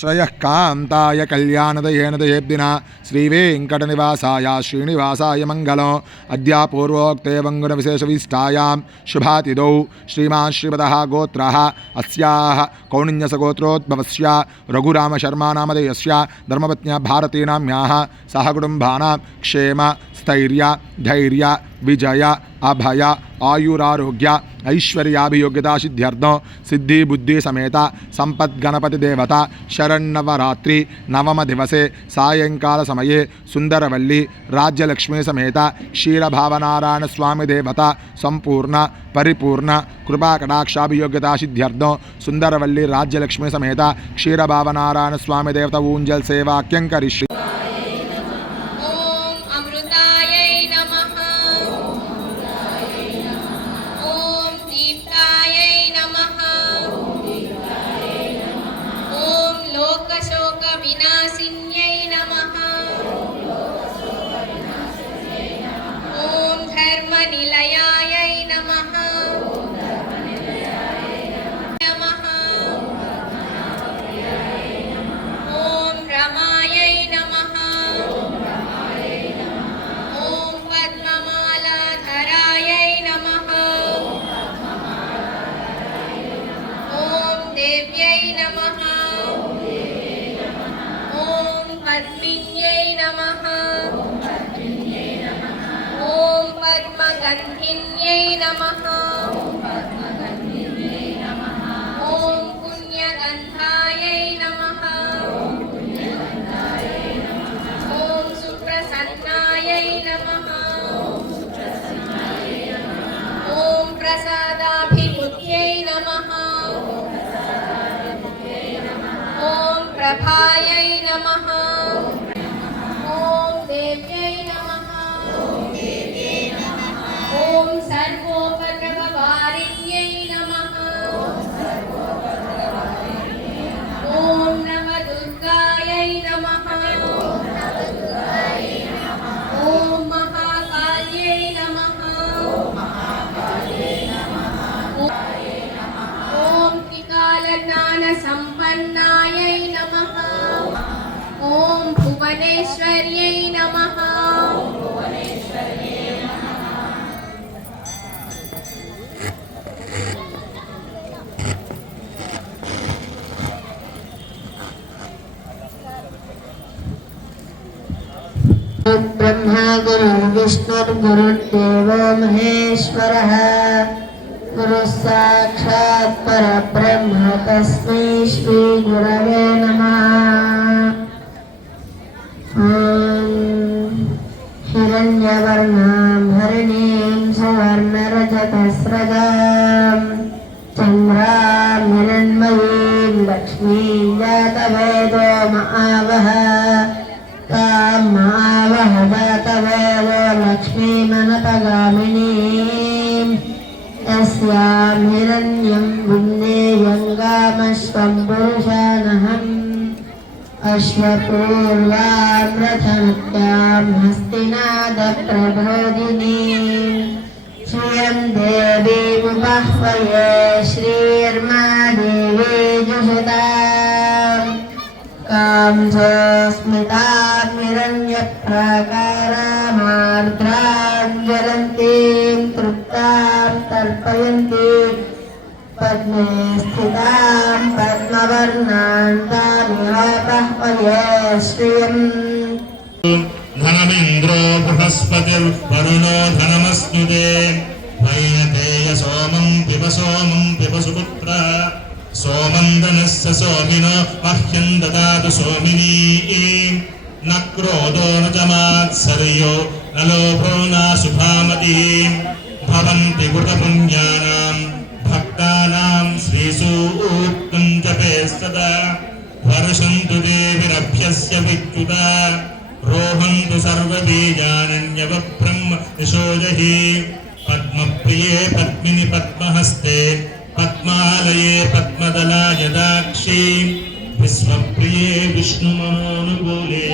श्रयः कान्ताय कल्याणदयेनदयेब्दिना श्रीवेङ्कटनिवासाय श्रीनिवासाय मङ्गलम् अद्यापूर्वोक्ते वङ्गुणविशेषविष्टायां शुभातिदौ श्रीमान् श्रीपदः गोत्रः अस्याः कौणिन्यसगोत्रोद्भवस्य रघुरामशर्मा नामधेयस्य धर्मपत्न्या भारतीनाम्याः सहकुटुम्बानां क्षेम स्थैर्य धैर्य विजय अभय आयुरारोग्य ऐश्वर्याभियोग्यता सिद्ध्यर्थं सिद्धि बुद्धि समेत संपद्गणपति देवता शरण्नवरात्रि नवम दिवसे सायंकाल समये सुंदरवल्ली राज्यलक्ष्मी समेत क्षीरभावनारायण स्वामी देवता संपूर्ण परिपूर्ण कृपा कटाक्षाभियोग्यता सिद्ध्यर्थं सुंदरवल्ली राज्यलक्ष्मी समेत क्षीरभावनारायण स्वामी देवता ऊंजल सेवाक्यं पद्मगन्धिन्यै नमः ॐ पुण्यगन्धायै नमः ॐ सुप्रसन्नायै नमः ॐ प्रसादाभिमुख्यै नमः ॐ प्रभायै नमः भुवनेश्वर्यै नमः। ब्रह्मा गुरुर्विष्णुर्गुरुर्देवो महेश्वरः। गुरुः साक्षात् परब्रह्म तस्मै श्रीगुरवे नमः। हिरण्यवर्णां हरिणीं सुवर्णरजतस्रजां चन्द्रां हिरण्मयीं लक्ष्मीं जातवेदो महावः तां महावह जातवेदो लक्ष्मीमनपगामिनीम् तस्यां हिरण्यं पुरुषानहम् अश्वपूर्वामृतमत्यां हस्तिनादप्रबोधिनीं श्रियं देवीमुपह्वये श्रीर्मा देवी जुषताम् कां स्वस्मितां हिरण्यप्राकारामार्द्रां ज्वलन्तीं तृप्तां तर्पयन्ती पद्मे स्थितां पद्मवर्णां तामिवापह्वये श्रियम् धनमिन्द्रो बृहस्पतिर्वरुणो धनमस्नुते वैनतेय सोमं पिब सोमं पिब सुपुत्र सोमं धनस्य सोमिनो मह्यं ददातु सोमिनी न क्रोधो न च मात्सर्यो न लोभो न शुभामतिः भवन्ति कृतपुण्यानां भक्तानां श्रीसूक्तं जपे सदा। वर्षन्तु देविरभ्यस्य विच्युता। रोहन्तु सर्वबीजानन्यवब्रह्म यशोजहि पद्मप्रिये पद्मिनि पद्महस्ते, पद्मालये पद्मदलाय दाक्षी। विश्वप्रिये विष्णुमनोनुकूले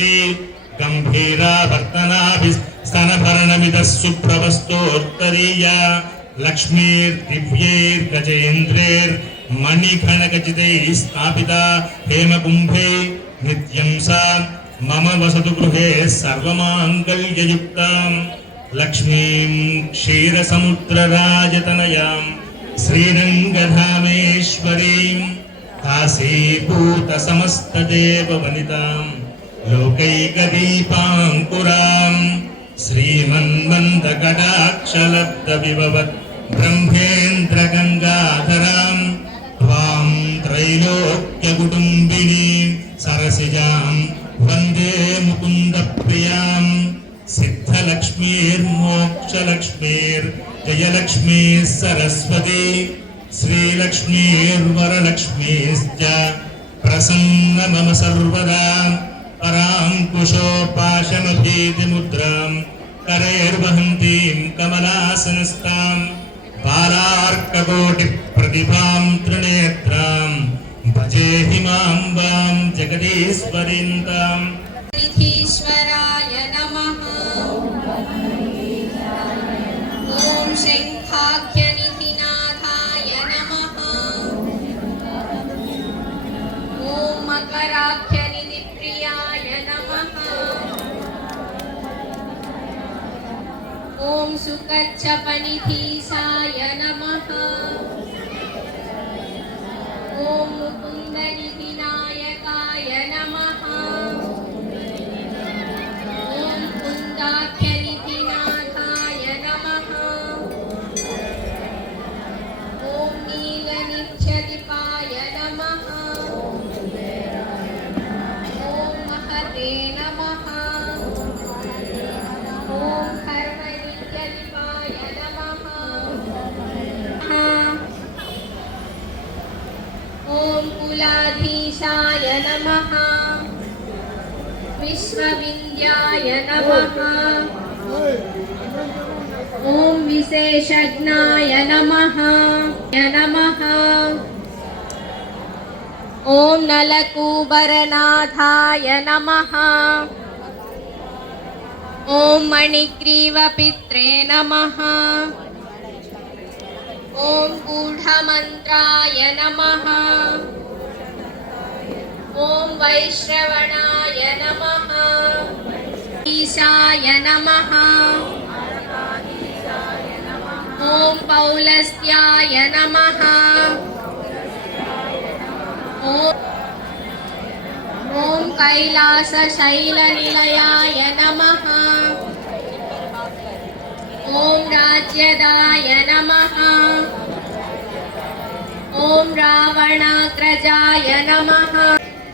पद्मासनस्ता विपुलगणितडी पद्मपत्राय दाक्षी गम्भीरावर्तनाभिस्तनभरणमिदः सुप्रवस्तोत्तरीया लक्ष्मीर्दिव्यैर्गजेन्द्रैर्मणिखणखचितैः स्थापिता हेमकुम्भे नित्यं सा मम वसतु गृहे सर्वमाङ्गल्ययुक्ताम् लक्ष्मीं क्षीरसमुद्रराजतनयां श्रीरङ्गधामेश्वरीं काशीभूतसमस्तदेववनितां लोकैकदीपाङ्कुरां श्रीमन्मन्दकटाक्षलब्धविभवत् ब्रह्मेन्द्रगङ्गाधरां त्वां त्रैलोक्यकुटुम्बिनीं सरसिजां वन्दे मुकुन्दप्रियां सिद्धलक्ष्मीर्मोक्षलक्ष्मीर्जयलक्ष्मीः सरस्वती श्रीलक्ष्मीर्वरलक्ष्मीश्च प्रसन्न मम सर्वदा पराङ्कुशोपाशमभीतिमुद्रां करैर्वहन्तीं कमलासनस्तां बालार्ककोटिप्रतिभां त्रिनेत्रां भजे हिमाम्बां जगदीश्वरीं ॐ सुकच्छपनिधीसाय नमः ॐ मुकुन्दनिधिनायकाय नमः विश्वविन्द्याय नमः ॐ विशेषज्ञाय नमः नमः ॐ नलकूबरनाथाय नमः ॐ मणिग्रीवपित्रे नमः ॐ गूढमन्त्राय नमः ஓம் வைஷ்ணவனாய நமஹ ஈசாய நமஹ ஓம் பௌலஸ்தியாய நமஹ ஓம் ஓம் கைலாச சைல நிலையாய நமஹ ஓம் ராஜ்யதாய நமஹ ஓம் ராவணாக்ரஜாய நமஹ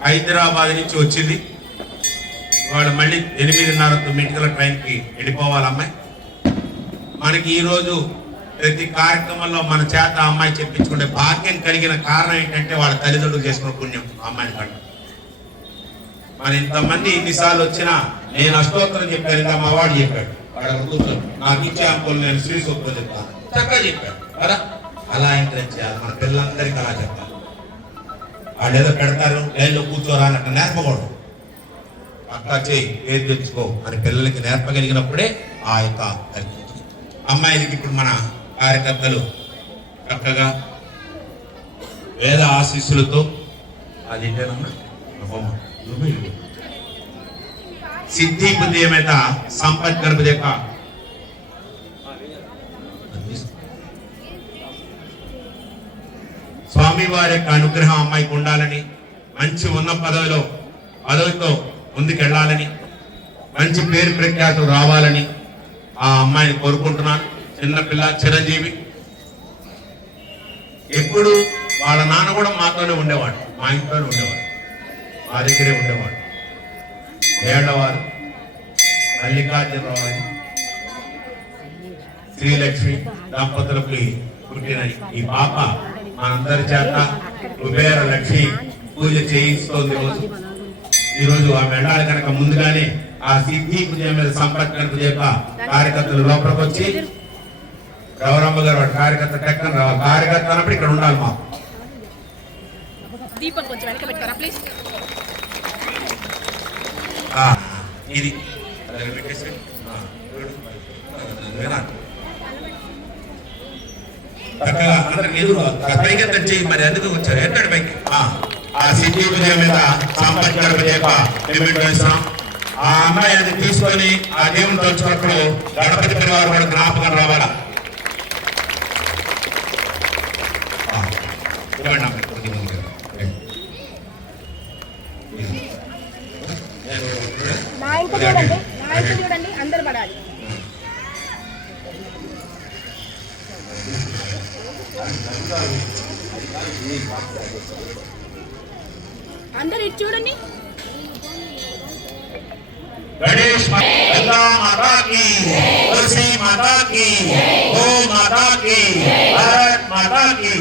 హైదరాబాద్ నుంచి వచ్చింది. వాడు మళ్ళీ ఎనిమిదిన్నర తొమ్మిదింటికల ట్రైన్కి వెళ్ళిపోవాలి అమ్మాయి. మనకి ఈరోజు ప్రతి కార్యక్రమంలో మన చేత ఆ అమ్మాయి చెప్పించుకునే భాగ్యం కలిగిన కారణం ఏంటంటే వాళ్ళ తల్లిదండ్రులు చేసుకున్న పుణ్యం అమ్మాయిని కంటే మరి ఇంతమంది ఇన్నిసార్లు వచ్చినా నేను అష్టోత్తరం చెప్పాను ఇంకా మా వాడు చెప్పాడు. వాడు కూర్చొని నాకు ఇచ్చే అంకులు నేను శ్రీ సూక్తం చెప్తాను. చక్కగా చెప్పాడు. కదా? అలా ఎంకరేజ్ చేయాలి. మన పిల్లలందరికీ అలా చెప్పాలి వాళ్ళు ఏదో పెడతారు లైన్లో కూర్చోరా అన్నట్టు నేర్పకూడదు. అట్లా చేయి పేరు తెచ్చుకో. అని పిల్లలకి నేర్పగలిగినప్పుడే ఆ యొక్క కలిగింది. అమ్మాయిలకి ఇప్పుడు మన కార్యకర్తలు చక్కగా వేద ఆశీస్సులతో అది సిద్ధిపతి సిద్ధి బుద్ధి ఏమైతే సంపత్ గర్భ యొక్క వారి యొక్క అనుగ్రహం అమ్మాయికి ఉండాలని మంచి ఉన్న పదవిలో పదవితో ముందుకెళ్ళాలని మంచి పేరు ప్రఖ్యాతులు రావాలని ఆ అమ్మాయిని కోరుకుంటున్నాను. చిన్నపిల్ల చిరంజీవి. ఎప్పుడు వాళ్ళ నాన్న కూడా మాతోనే ఉండేవాడు మా ఇంట్లోనే ఉండేవాడు మా దగ్గరే ఉండేవాడు. ఏడవారు మల్లికార్జునరావు అని శ్రీలక్ష్మి దంపతులకి పుట్టిన ఈ పాప మనందరి చేత కుబేర లక్ష్మి పూజ చేయిస్తోంది రోజు ఈ రోజు ఆ వెళ్ళాలి కనుక ముందుగానే ఆ సిద్ధి పూజ మీద సంపర్క యొక్క కార్యకర్తలు లోపలికి వచ్చి గౌరమ్మ గారు కార్యకర్త టెక్కన రావాలి కార్యకర్త అన్నప్పుడు ఇక్కడ ఉండాలి మాకు. దీపం కొంచెం వెనక పెట్టుకోరా ప్లీజ్ ఆ, ఇది. పెట్టేసి. చక్కగా అందరికి ఎదురు పైకి ఎత్తండి మరి ఎందుకు వచ్చారు ఎత్తాడు పైకి ఆ, సిద్ధి విజయం మీద సంపత్ గణపతి యొక్క పేమెంట్ వేస్తాం ఆ అమ్మాయి అది తీసుకొని ఆ దేవుని తలుచుకున్నప్పుడు గణపతి పరివారం కూడా జ్ఞాపకం రావాలా ఇవ్వండి అమ్మాయి, కొద్దిగా ముందుకు. నా ఇంక చూడండి నా ఇంక చూడండి అందరు పడాలి అందరు ఇటు చూడండి गणेश मा- गंगा माता की तुलसी माता की गो माता की भारत माता की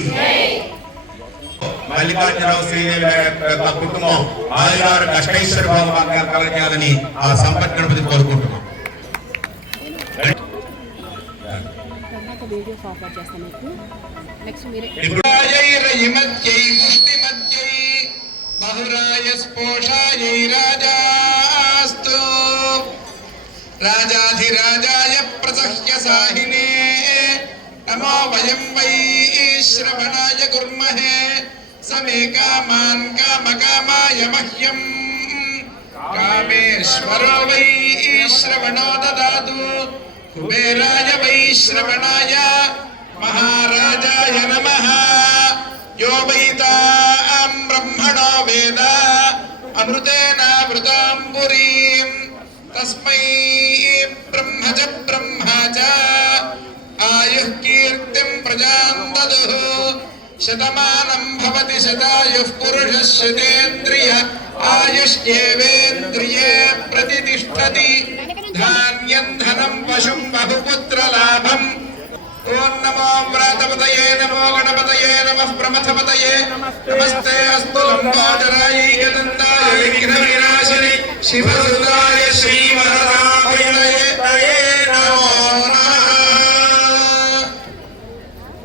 మల్లికార్జునరావు శ్రీదేవి గారి యొక్క కుటుంబం ఆదివారు కష్టేశ్వర బాబు గారు కలగాలని ఆ సంపత్ గణపతి కోరుకుంటున్నాం వీడియో ఫార్వర్డ్ చేస్తాను మీకు నెక్స్ట్ మీరే ఇప్పుడు రాజైరయిమధ్యై ముష్టిమధ్యై బహురాయ స్పోషాయై రాజాస్తు రాజాధిరాజాయ ప్రసహ్య సాహినే నమో వయం వై శ్రవణాయ కుర్మహే సమే కామాన్ కామకామాయ మహ్యం కామేశ్వరో వై శ్రవణో దదాతు కుబేరాయ వైశ్రవణాయ మహారాజాయ నమ. యో వైతాం బ్రహ్మణో వేద అమృతేన వృతాంబురీం. తస్మై బ్రహ్మజ బ్రహ్మ చ. ఆయుః కీర్తిం ప్రజాం దదుః శతమానం భవతి శతాయుః పురుష శతేంద్రియ ఆయుష్యేవేంద్రియే ప్రతిష్టతి. ధాన్యం ధనం పశుం బహుపుత్ర లాభం. ఓం నమో వ్రాతపతయే నమో గణపతయే నమ ప్రమథపతయే. నమస్తే అస్తు లంబాటరాయ గదందాయ విఘ్న వినాశిని శివసుదాయ శ్రీమహరామయే నమో.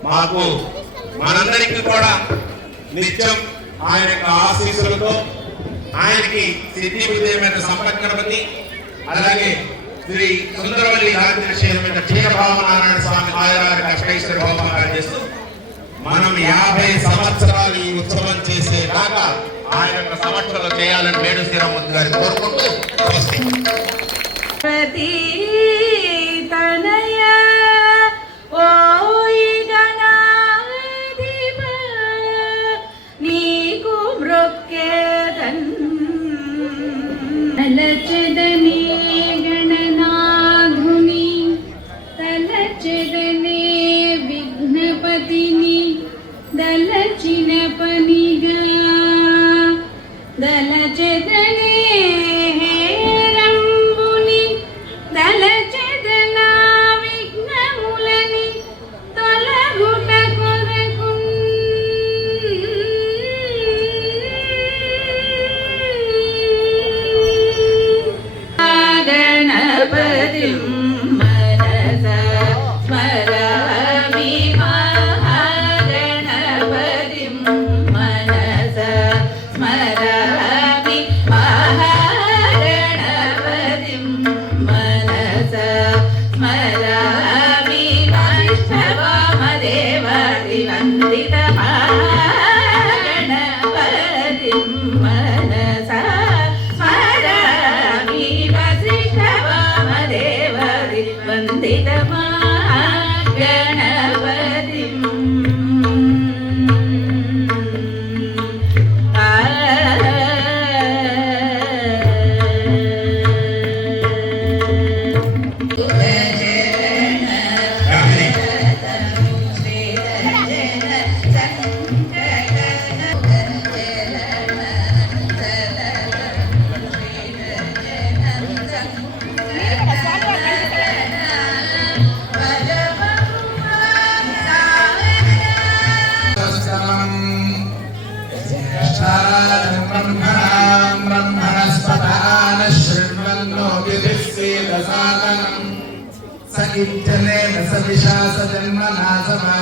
మాకు మనందరికీ కూడా నిత్యం ఆయన యొక్క ఆశీస్సులతో ఆయనకి సిద్ధి విజయమైన సంపత్ గణపతి అలాగే శ్రీ సుందరవల్లి గాయత్రి క్షీరభావనారాయణ స్వామి ఆయారారి అష్టైశ్వర హోమాలు చేస్తూ మనం యాభై సంవత్సరాలు ఈ ఉత్సవం చేసేలాగా ఆయన యొక్క సమక్షంలో చేయాలని మేడు శ్రీరామూర్తి గారి కోరుకుంటూ నమస్తే తనయ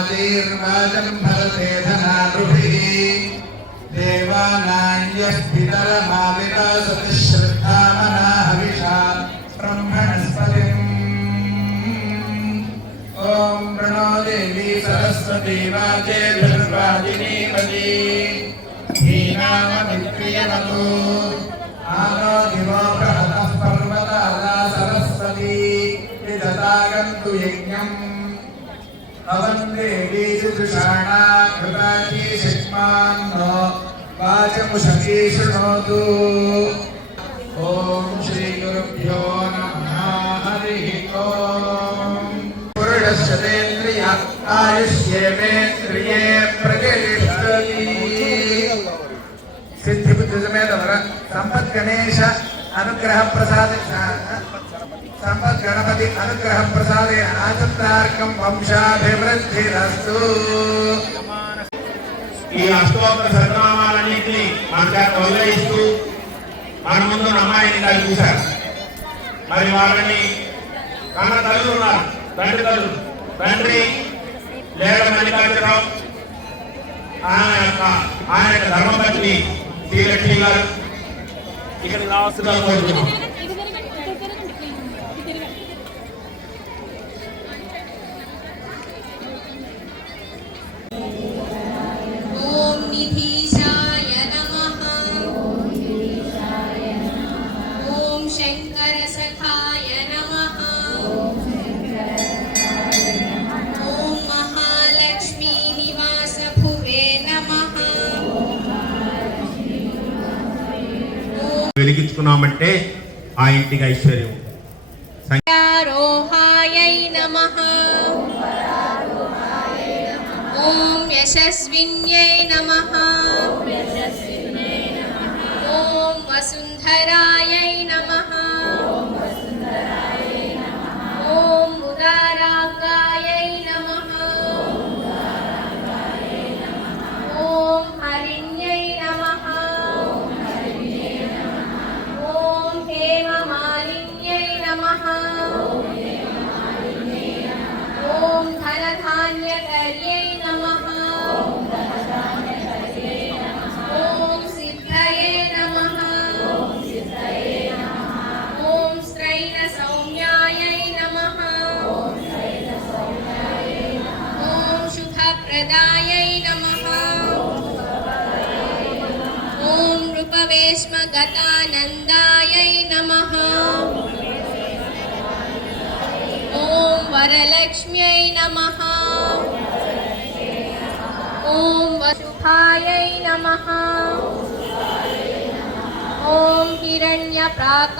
वाचीर्वाचम् फलते धनानृभिः देवानान्यस्पितरमाविता सति श्रद्धामना हविषा ब्रह्मणस्पतिम् ॐ प्रणो देवी सरस्वती वाचेभिर्वादिनीपती हीनामविक्रियमतो आनो दिवो बृहतः पर्वताला सरस्वती विदतागन्तु यज्ञम् अवन्देवी सुदृशाणा कृताची शिक्मान्नो वाचमुषकी शृणोतु ॐ श्रीगुरुभ्यो नमः हरिः ॐ पुरुषस्यतेन्द्रिय आयुष्येवेन्द्रिये प्रतिष्ठति सिद्धिबुद्धिसमेत वर सम्पद्गणेश अनुग्रह గణపతి అనుగ్రహ ప్రసాదే ఆచంద్రార్కం వంశాభివృద్ధిరస్తు ఈ అష్టోత్తర సర్వనామాలన్నింటినీ మన వదిలేస్తూ మన ముందు అమ్మాయిని కలిసి చూశారు. మరి వాళ్ళని కన్న తల్లులు ఉన్నారు. తండ్రి తల్లు తండ్రి లేడ మల్లికార్జునరావు ఆయన యొక్క ఆయన యొక్క ధర్మపత్ని శ్రీలక్ష్మి గారు. ఇక్కడికి రావాల్సిన కోరుతున్నాం. ఇంటికి ఐశ్వర్యం. ఓం యశస్విన్యై నమ. ఓం వసుంధరాయ नृपवेश्मगतानन्दायै नमः। ॐ वरलक्ष्म्यै नमः। ॐ वसुभायै नमः। ॐ हिरण्यप्राकारायै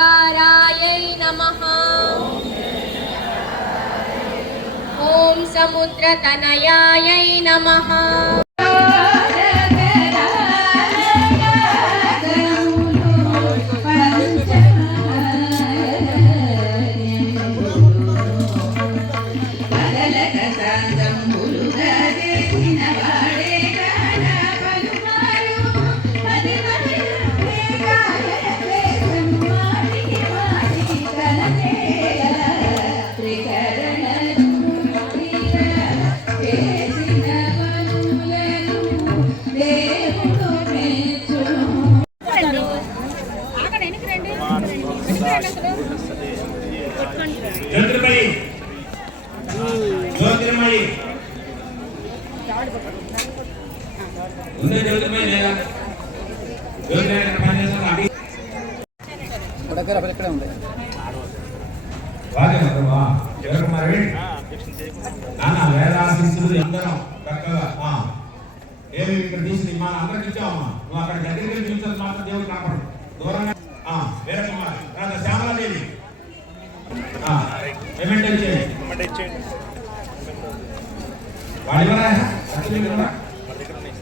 नमः। ॐ समुद्रतनयायै नमः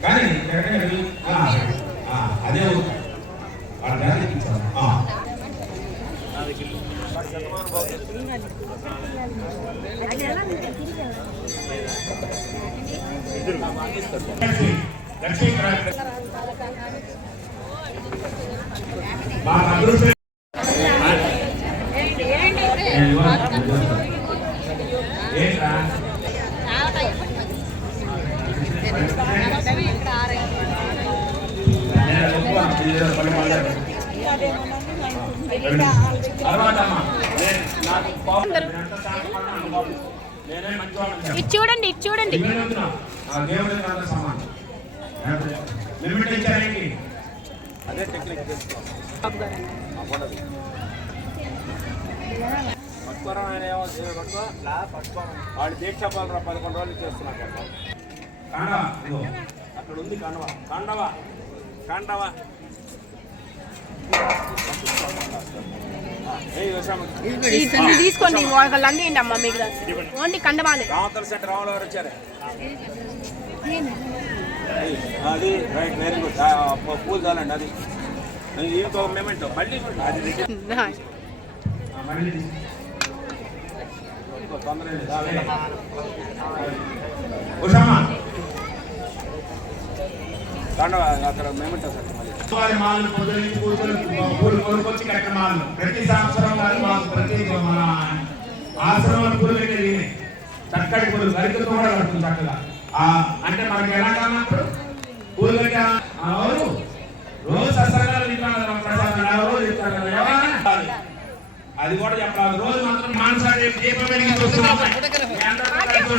కానీ అదే మా అదృష్టం ఏంట్రా తర్వాత అమ్మా, నేను- నాకు పాపం ఎంత శాతం పడినా అనుభవం. నేనే మంచివాడిని ఇది చూడండి ఇది చూడండి ఇవన్నీ వద్దునా? ఆ దేవుడి దగ్గర సమానం. లిమిట్ ఇచ్చారేంటి అదే టెక్నిక్ గారు పట్టుకోవడం ఆయన పట్టుకో పట్టుకోవడం వాడు దీక్ష పదకొండు రోజులు చేస్తున్నారు అక్కడ. ఉంది కండవ. కండవ? కండవ? తీసుకోండి వాళ్ళకి అందిండి అమ్మ మీకు ఓన్లీ కండవాలే రామతల సెంటర్ రాముల వారు వచ్చారు? అది రైట్ వెరీ గుడ్ పూలు చాలండి అది. ఇంకో మూమెంట్ మళ్ళీ అది అక్కడ మేమెంట్ సార్ పూలు ప్రతి సంవత్సరం ప్రతి మన ఆశ్రమాల పూలు. చక్కటి పూలు కూడా కడుతుంది చక్కగా. అంటే మనకి ఎలా కానప్పుడు పూలు కట్టే ఆ, ఎవరు రోజు సత్సంగాలు వింటాను కదా ప్రసాదం ఆ రోజు చెప్తాను అది కూడా చెప్పాలి రోజు మాత్రం మానసాడే దీపం వెలిగి చూస్తున్నాం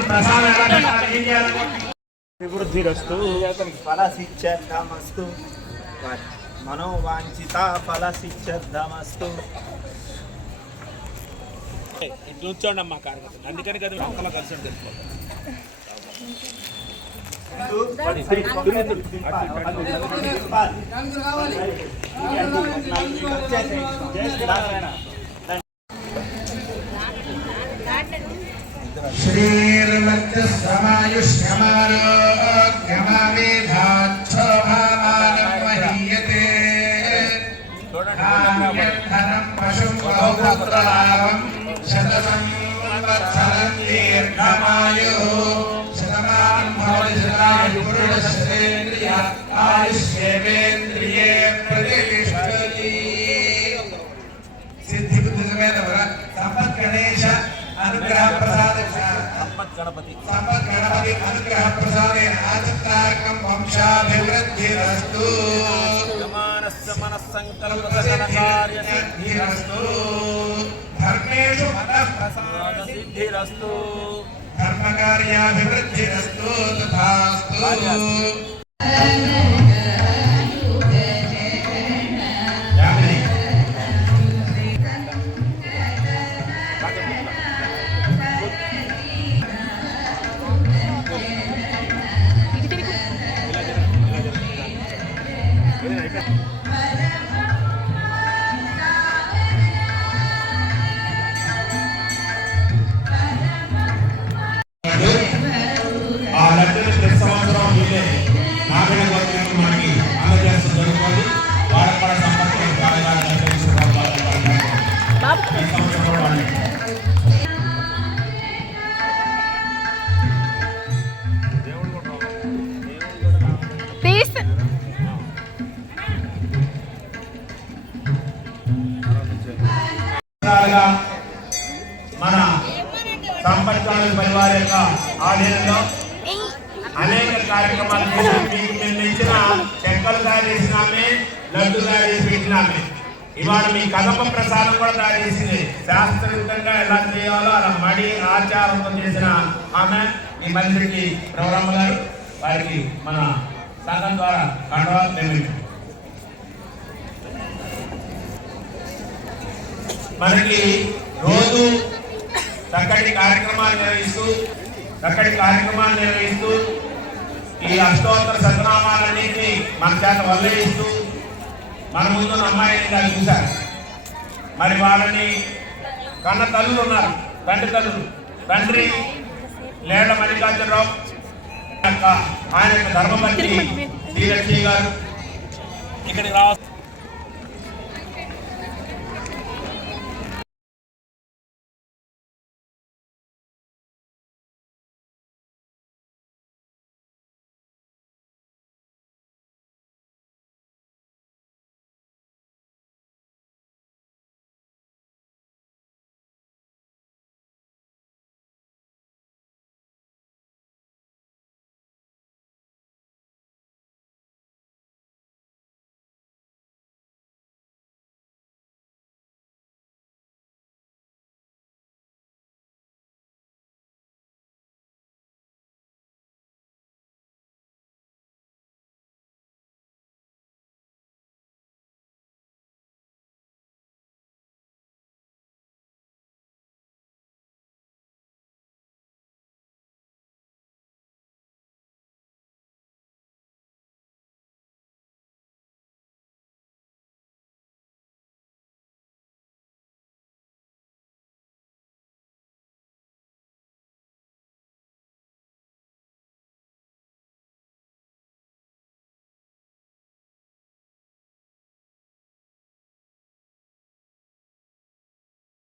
ప్రసాదం ఎలా పెట్టాలి, ఏం చేయాలి? అభివృద్ధిరస్తు మనోవాంఛిత ఇట్లా ఉంచండి అమ్మా కార్యకర్త అందుకని కదా కలిసి ఉంటుంది శ్రీర్మధ్యస్థమాయుష్యమారోగ్యమావేధాక్షోభామానం మహీయతే ధనం పశుం బహుపుత్రలాభం శతసం ఆయుష్యేవేంద్రియే ప్రతిష్టతి సిద్ధి బుద్ధి సమేత వర సంపత్ గణేశ అనుగ్రహ ప్రసాద సంపత్ గణపతి సంపత్ గణపతి అనుగ్రహ ప్రసాదేన ఆచత్తారకం వంశాభివృద్ధిరస్తు యమానస్య మనస్సంకల్ప సకల కార్య సిద్ధిరస్తు ధర్మేషు మతః ప్రసాద సిద్ధిరస్తు ధర్మకార్యాభివృద్ధిరస్తు తథాస్తు యామిని ఆచారంతో చేసిన ఆమె ఈ మంత్రికి ప్రవరమ్మ గారు వారికి మన సంఘం ద్వారా కండవా పేమెంట్ మనకి రోజు చక్కటి కార్యక్రమాలు నిర్వహిస్తూ చక్కటి కార్యక్రమాలు నిర్వహిస్తూ ఈ అష్టోత్తర సతనామాలన్నింటినీ మన చేత వల్లయిస్తూ మన ముందు అమ్మాయిని దాన్ని చూశారు. మరి వాళ్ళని కన్న తల్లులు ఉన్నారు తండ్రి తల్లులు. తండ్రి లేళ్ళ మల్లికార్జునరావు. ఆయన ధర్మపత్ని శ్రీలక్ష్మి గారు. ఇక్కడికి రావచ్చు